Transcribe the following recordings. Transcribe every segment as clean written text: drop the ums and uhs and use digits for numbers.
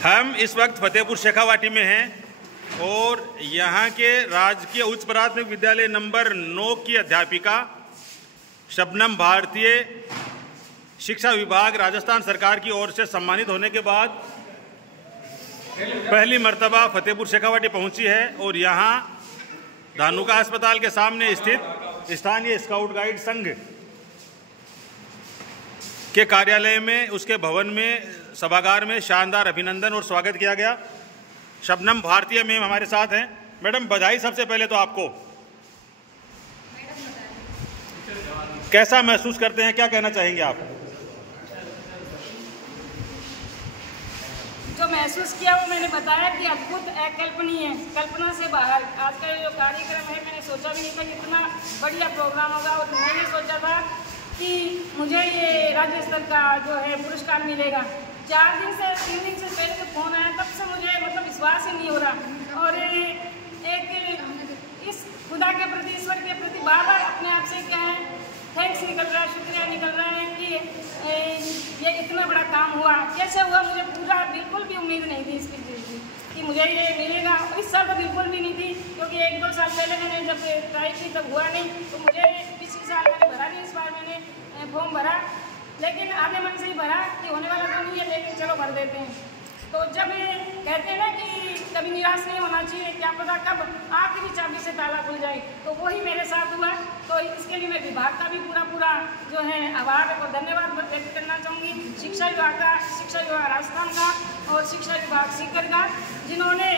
हम इस वक्त फतेहपुर शेखावाटी में हैं और यहाँ के राजकीय उच्च प्राथमिक विद्यालय नंबर 9 की अध्यापिका शबनम भारतीय शिक्षा विभाग राजस्थान सरकार की ओर से सम्मानित होने के बाद पहली मर्तबा फतेहपुर शेखावाटी पहुँची है और यहाँ धानुका अस्पताल के सामने स्थित स्थानीय स्काउट गाइड संघ के कार्यालय में, उसके भवन में, सभागार में शानदार अभिनंदन और स्वागत किया गया। शबनम भारतीय मैम हमारे साथ हैं। मैडम बधाई सबसे पहले तो आपको। कैसा महसूस करते हैं, क्या कहना चाहेंगे आप? जो महसूस किया वो मैंने बताया कि अद्भुत, अकल्पनीय, कल्पना से बाहर। आज का जो कार्यक्रम है मैंने सोचा भी नहीं था कि इतना बढ़िया प्रोग्राम होगा और मैंने सोचा था कि मुझे ये राज्य स्तर का जो है पुरस्कार मिलेगा। 3 दिन से पहले जो फोन आया तब से मुझे मतलब विश्वास ही नहीं हो रहा और एक इस खुदा के प्रति, ईश्वर के प्रति बार बार अपने आप से क्या है थैंक्स निकल रहा है, शुक्रिया निकल रहा है कि ये इतना बड़ा काम हुआ। कैसे हुआ मुझे पूरा बिल्कुल भी उम्मीद नहीं थी इसकी चीज़ की कि मुझे ये मिलेगा। इस साल तो बिल्कुल भी नहीं थी क्योंकि 1-2 साल पहले मैंने जब ट्राई की तब हुआ नहीं, तो मुझे पिछले साल मैंने भरा नहीं, इस बार मैंने फॉर्म भरा, लेकिन आधे मन से ही भरा कि होने वाला तो नहीं है, लेकिन चलो भर देते हैं। तो जब कहते हैं ना कि कभी निराश नहीं होना चाहिए, क्या पता कब आखिरी चाबी से ताला खुल जाए, तो वही मेरे साथ हुआ। तो इसके लिए मैं विभाग का भी पूरा जो है आभार और धन्यवाद व्यक्त करना चाहूँगी। शिक्षा विभाग राजस्थान का और शिक्षा विभाग सीकर का, जिन्होंने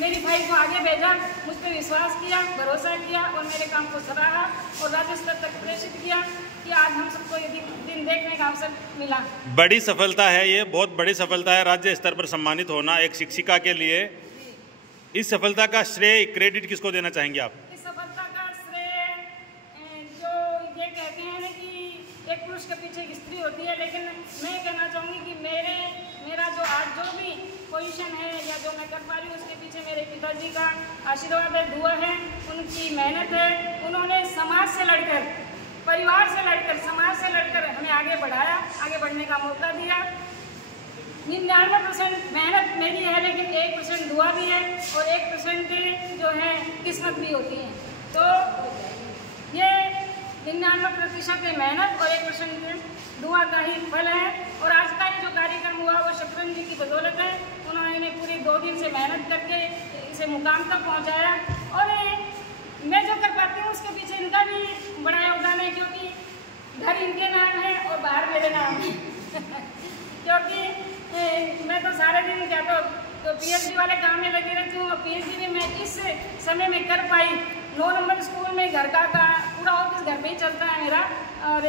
मेरी फाइल को आगे भेजा, मुझ पर विश्वास किया, भरोसा किया और मेरे काम को सराहा और राज्य स्तर तक प्रेषित किया कि आज हम सबको ये दिन देखने का अवसर मिला। बड़ी सफलता है, ये बहुत बड़ी सफलता है राज्य स्तर पर सम्मानित होना एक शिक्षिका के लिए। इस सफलता का श्रेय, क्रेडिट किसको देना चाहेंगे आप? इस सफलता का श्रेय जो ये कहते हैं ना कि एक पुरुष के पीछे एक स्त्री होती है, लेकिन मैं कहना चाहूँगी कि मेरा जो आज जो भी पोजीशन है या जो मैं कर पा रही हूँ उसके पीछे मेरे पिताजी का आशीर्वाद है, दुआ है, उनकी मेहनत है। उन्होंने समाज से लड़कर, परिवार से लड़कर, समाज से लड़कर हमें आगे बढ़ाया, आगे बढ़ने का मौका दिया। 99% मेहनत मेरी है, लेकिन 1% दुआ भी है और 1% जो है किस्मत भी होती है। तो ये 99% मेहनत और 1% दुआ का ही फल है। और आज का ये जो कार्यक्रम हुआ वो शबनम जी की बदौलत है। उन्होंने पूरे 2 दिन से मेहनत करके इसे मुकाम तक पहुँचाया और मैं जो कर पाती हूँ उसके पीछे इनका भी बड़ा योगदान है, क्योंकि घर इनके नाम है और बाहर मेरे नाम है क्योंकि मैं तो सारे दिन क्या तो पीएचडी वाले काम में लगी रहती हूँ और पीएचडी भी मैं इस समय में कर पाई। 9 नंबर स्कूल में घर का पूरा ऑफिस घर पे ही चलता है मेरा और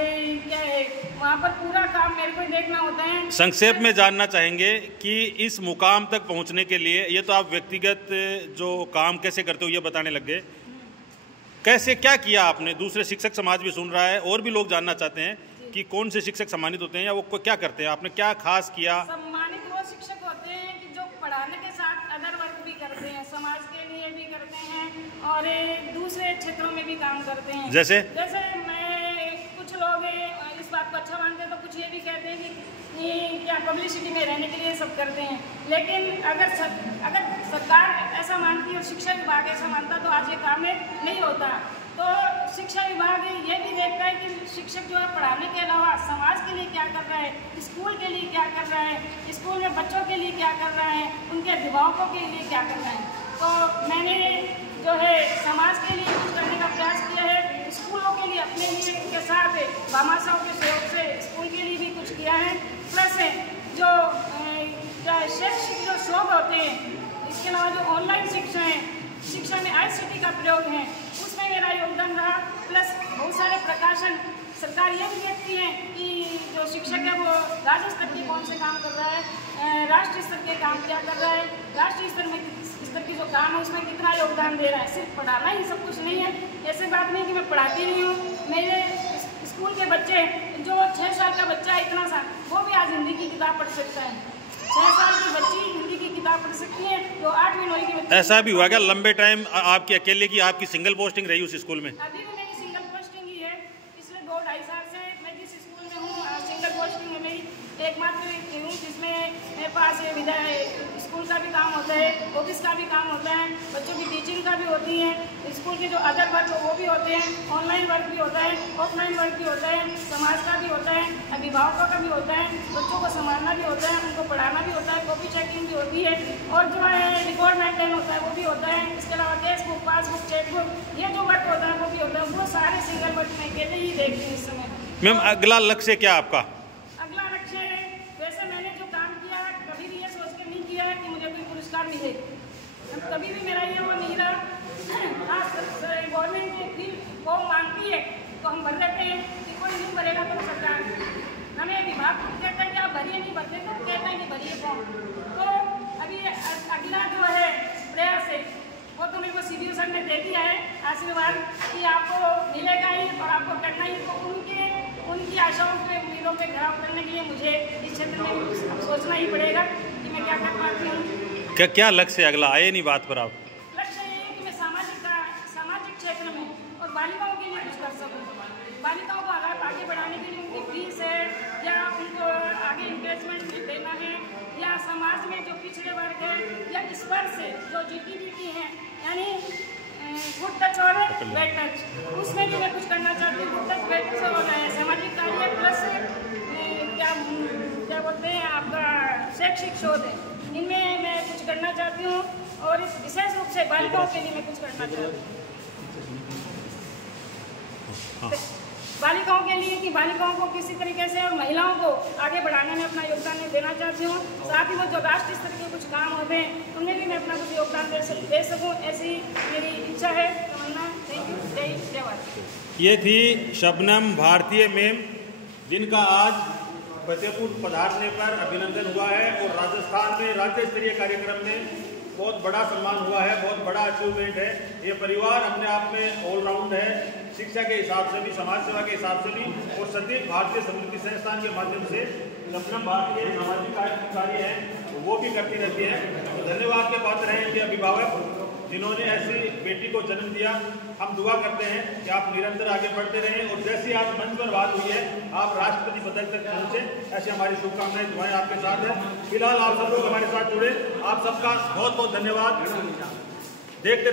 क्या है वहाँ पर पूरा काम मेरे को ही देखना होता है। संक्षेप में जानना चाहेंगे कि इस मुकाम तक पहुँचने के लिए, ये तो आप व्यक्तिगत जो काम कैसे करते हो ये बताने लग गए, कैसे क्या किया आपने? दूसरे शिक्षक समाज भी सुन रहा है और भी लोग जानना चाहते हैं कि कौन से शिक्षक सम्मानित होते हैं या वो क्या करते हैं, आपने क्या खास किया? सम्मानित वो शिक्षक होते हैं कि जो पढ़ाने के साथ अदर वर्क भी करते हैं, समाज के लिए भी करते हैं और दूसरे क्षेत्रों में भी काम करते हैं। जैसे कुछ लोग इस बात को अच्छा मानते हैं तो कुछ ये भी कहते हैं कि क्या पब्लिसिटी में रहने के लिए सब करते हैं, लेकिन अगर सरकार ऐसा मानती और शिक्षा विभाग ऐसा मानता तो आज ये काम नहीं होता। तो शिक्षा विभाग ये भी देखता है कि शिक्षक जो है पढ़ाने के अलावा समाज के लिए क्या कर रहा है, स्कूल के लिए क्या कर रहा है, स्कूल में बच्चों के लिए क्या कर रहा है, उनके अभिभावकों के लिए क्या कर रहा है। तो मैंने जो है समाज के लिए कुछ करने का प्रयास किया है, स्कूलों के लिए अपने लिए के साथ भामाशाहों के सहयोग से स्कूल के लिए भी कुछ किया है। प्लस जो शैक्षिक जो शोध होते हैं, इसके अलावा जो ऑनलाइन शिक्षा में ICT का प्रयोग है उसमें मेरा योगदान रहा। प्लस बहुत सारे प्रकाशन, सरकार ये भी देखती है कि जो शिक्षक है वो राज्य स्तर के कौन से काम कर रहा है, राष्ट्रीय स्तर के काम क्या कर रहा है, राष्ट्रीय स्तर की जो काम है उसमें कितना योगदान दे रहा है। सिर्फ पढ़ाना ही सब कुछ नहीं है, ऐसे बात नहीं कि मैं पढ़ाती नहीं हूँ। मेरे स्कूल के बच्चे जो 6 साल का बच्चा है इतना सा, वो भी आज हिंदी की किताब पढ़ सकता है। 6 साल की बच्ची हिंदी की किताब पढ़ सकती है, जो 8वीं 9वीं की बच्ची। ऐसा भी हुआ क्या लंबे टाइम आपकी अकेले की आपकी सिंगल पोस्टिंग रही उस स्कूल में? अभी भी मेरी सिंगल पोस्टिंग ही है। पिछले 2-2.5 साल से मैं जिस स्कूल में हूँ सिंगल पोस्टिंग में मेरी एकमात्र हूँ, जिसमें मेरे पास का भी काम होता है, ऑफिस का भी काम होता है, बच्चों की टीचिंग का भी होती है, स्कूल के जो अदर वर्क वो भी होते हैं, ऑनलाइन वर्क भी होता है, ऑफलाइन वर्क भी होता है, समाज का भी होता है, अभिभावकों का भी होता है, बच्चों को संभालना भी होता है, उनको पढ़ाना भी होता है, कॉपी चेकिंग भी होती है, और जो है रिकॉर्ड मेंटेन होता है वो भी होता है। इसके अलावा टेक्स्ट बुक, पासबुक, चेकबुक, ये जो वर्क होता है वो भी होता है। वो सारे सिंगल वर्क में अकेले ही देखते हैं इस समय। मैम अगला लक्ष्य क्या आपका? अगला लक्ष्य है, वैसे मैंने जो काम किया कभी भी ये सोच के नहीं किया है कि मुझे कोई पुरस्कार मिले, कभी भी मेरा ये वो नहीं रहा। हाँ, गवर्नमेंट भी फॉर्म मांगती है तो हम भर देते हैं, कि कोई नहीं भरेगा तो सरकार हमें विभाग कहता है कि आप भरिए, नहीं भरते तो कहता है कि भरिए फॉर्म। तो अभी अगला जो है प्रयास है वो तो मेरे को CDO सर ने दे दिया है आशीर्वाद कि आपको मिलेगा ही और आपको करना ही। तो उनकी आशाओं पे, उम्मीदों पे खरा उतरने के लिए मुझे इस क्षेत्र में सोचना ही पड़ेगा कि मैं क्या कर पाती हूँ। क्या लक्ष्य है अगला? आए नहीं बात पर आप। लक्ष्य ये है कि मैं सामाजिक क्षेत्र में और बालिकाओं के लिए कुछ कर सकूँ। बालिकाओं को आगे बढ़ाने के लिए उनकी फीस है या उनको आगे इंकरेजमेंट देना है, या समाज में जो पिछड़े वर्ग है या स्पर्श है जो GTBT है, यानी गुड टच और बैड टच, उसमें भी मैं कुछ करना चाहती हूँ। गुड टच बैड टच हो गया है सामाजिक कार्य प्लस क्या बोलते हैं आपका शैक्षिक शोध है, इनमें मैं कुछ करना चाहती हूँ। और इस विशेष रूप से बालिकाओं के लिए मैं कुछ करना चाहती हूँ। बालिकाओं के लिए कि बालिकाओं को किसी तरीके से और महिलाओं को आगे बढ़ाने में अपना योगदान देना चाहती हूँ। साथ ही वो जो राष्ट्रीय स्तर के कुछ काम होते हैं उनमें भी मैं अपना कुछ योगदान दे सकूँ, ऐसी मेरी इच्छा है, तमन्ना। Thank you. जय भारत। ये थी शबनम भारतीय मैम, जिनका आज फतेहपुर पधारने पर अभिनंदन हुआ है और राजस्थान में राज्य स्तरीय कार्यक्रम में बहुत बड़ा सम्मान हुआ है, बहुत बड़ा अचीवमेंट है। ये परिवार अपने आप में ऑलराउंड है, शिक्षा के हिसाब से भी, समाज सेवा के हिसाब से भी, और सदैव भारतीय समृद्धि संस्थान के माध्यम से शबनम भारतीय सामाजिक कार्य है वो भी करती रहती है। तो धन्यवाद के पात्र हैं इनके अभिभावक जिन्होंने ऐसी बेटी को जन्म दिया। हम दुआ करते हैं कि आप निरंतर आगे बढ़ते रहें और जैसी आज मंच पर बात हुई है आप राष्ट्रपति पद तक पहुँचे, ऐसी हमारी शुभकामनाएं, दुआएं आपके साथ हैं। फिलहाल आप सब लोग हमारे साथ जुड़े, आप सबका बहुत बहुत धन्यवाद। देखते रहिए।